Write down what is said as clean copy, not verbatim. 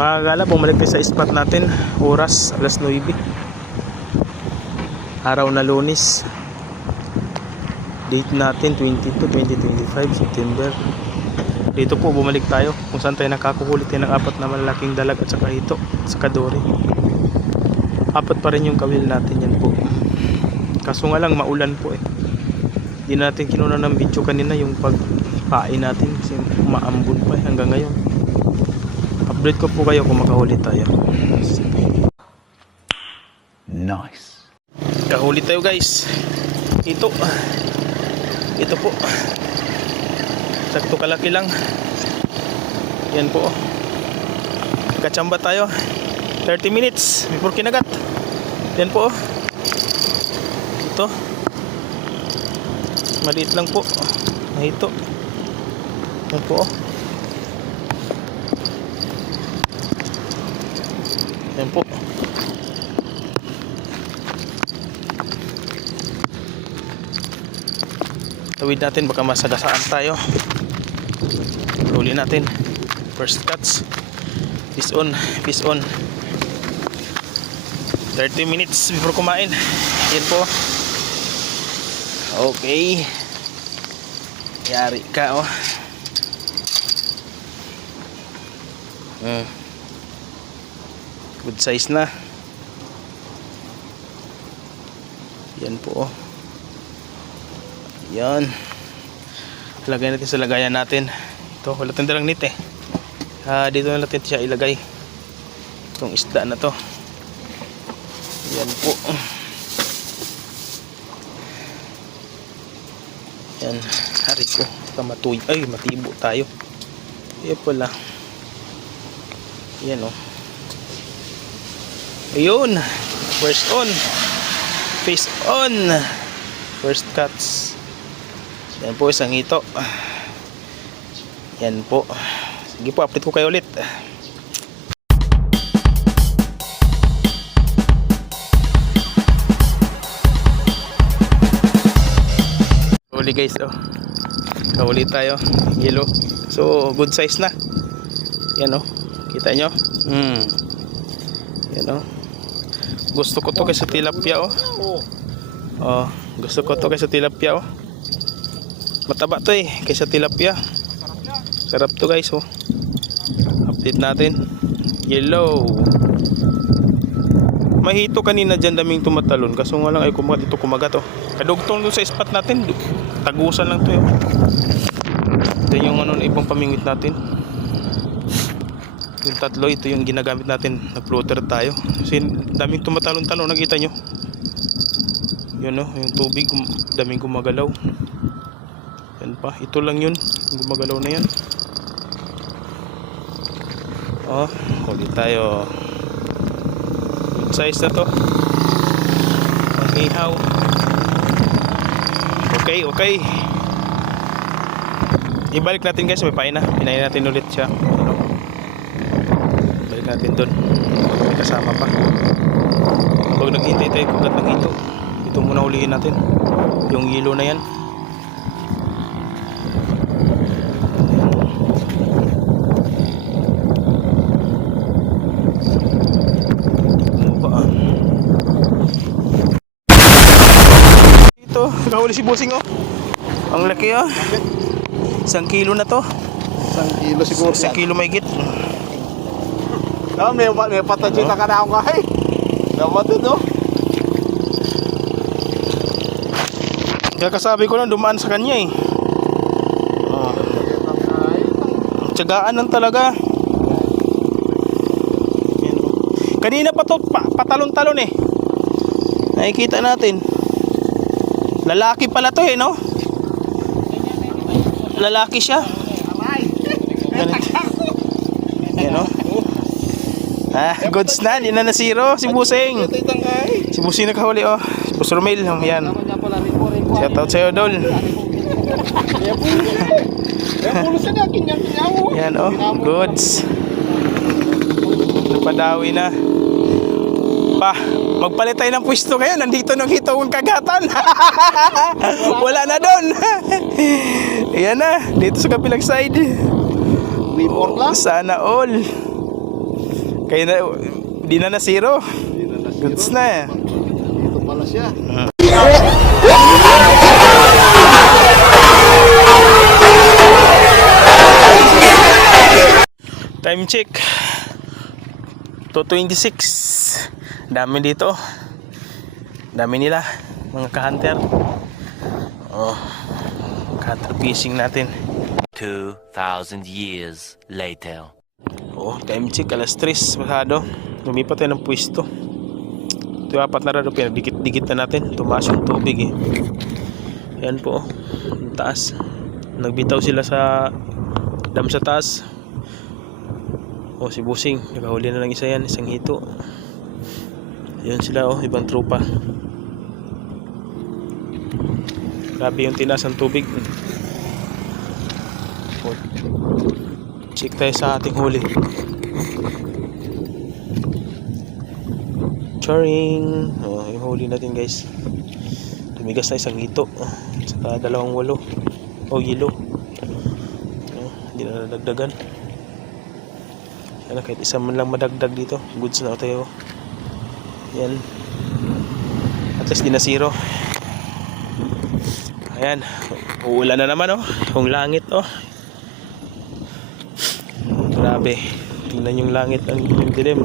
Mga gala, bumalik tayo sa spot natin. Oras, alas 9. Araw na Lunes. Date natin 22-2025 September. Dito po bumalik tayo kung saan tayo nakakukulit tayo ng 4 na malalaking dalag at saka hito at saka dory. 4 pa rin yung kawil natin yan po. Kaso nga lang maulan po eh. Hindi natin kinuna ng video kanina yung pagpain natin kasi maambon pa eh hanggang ngayon. Update ko po kayo kung makahuli tayo. Nice. Kahuli tayo guys. Ito po. Sakto kalaki lang. Yan po. Kachamba tayo. 30 minutes before kinagat. Yan po. Ito. Maliit lang po. Ito. Yan po. Yan po. Tawid natin baka masagasaan tayo. Huli natin. First cuts. Fish on. 30 minutes before kumain. Yan po. Okay. Yari ka oh. Good size na. Yan po oh. Yan. Lagay natin sa lagayan natin. Ito, wala tayong dalang net eh. Dito na natin siya ilagay. Itong isda na to. Yan po. Yan. Hari ko. Matuy. Ay, matibo tayo. Yan pala. Yan oh. Ayun. First on. Face on. First cuts. Yan po isang hito. Yan po. Sige po, update ko kayo ulit. Huli guys oh. Kahuli tayo. Yellow. So good size na. Yan oh. Kita nyo? Yan oh. Gusto ko to kaysa tilapia oh. Oh, gusto ko to kaysa tilapia oh. Mataba to eh kaysa tilapia. Sarap to guys oh. Update natin. Yellow. Mahito kanina dyan, daming tumatalon. Kaso nga lang ay kumagat oh. Kadugtong doon sa spot natin. Tagusan lang to eh. Ito yung ano na ibang pamingwit natin. Yung tatlo, ito yung ginagamit natin. Nag-floater tayo. Kasi daming tumatalon-talon, nakita nyo. Yun oh, yung tubig, daming gumagalaw. Yan pa, ito lang yun. Gumagalaw na yan. Oh, huli tayo. Good size na to. Ang ihaw. Okay. Ibalik natin guys, may pain na. Pinain natin ulit siya. Balik natin doon. May kasama pa. Kapag naghintay tayo kugat ng hito, ito muna ulihin natin. Yung yellow na yan. Ito, nakahuli si Busing oh. Ang laki oh. 1 kilo na to. 1 kilo siguro. 1 kilo may git. May patajit na ka na akong kahay. Dapat ito. Kaya kasabi ko lang dumaan sa kanya eh. Oh. Tiyagaan lang talaga. Yan. Kanina pa to patalon-talon eh. Nakikita natin. Lalaki pala to eh no? Lalaki siya. Ganito. Yan no? Goods na, hindi na nasiro si Busing. Si Busing nakahuli oh. Si Boss Romel, yan. Shout out sa'yo Dol. Yan oh, goods. Napadawi na. Pa, magpalit tayo ng pwesto ngayon. Nandito nang hito kong kagatan. Wala na doon. Ayan na, dito sa kapilang side. Report lang. Sana all. Kaya na, di na na zero. Hindi na nasiro. Goods na eh. Dito pala siya. Time check 2:26. Dami dito. Dami nila mga ka-hunter. Oh, ka-hunter fishing natin. 2,000 years later. Oh, time check alas 3 pasado. Lumipat tayo ng pwesto. Ito yung apat na rado, pinagdikit-dikit na natin. Tumaas yung tubig eh. Ayan po, ang taas. Nagbitaw sila sa dam sa taas. Oh, si Busing, nakahuli na lang isa yan, isang hito. Ayan sila oh, ibang tropa. Grabe yung tinaas ng tubig. Oh, check tayo sa ating huli. Charing. Oh, yung huli natin guys. Tumigas na isang hito. Saka 2.8. Oh, yelo. Oh, hindi na nadagdagan. Yan, kahit isa man lang madagdag dito. Goods na tayo. Yan. At least di na zero. Ayan. Uulan na naman oh. Yung langit oh. Grabe. Tingnan yung langit. Ang dilim.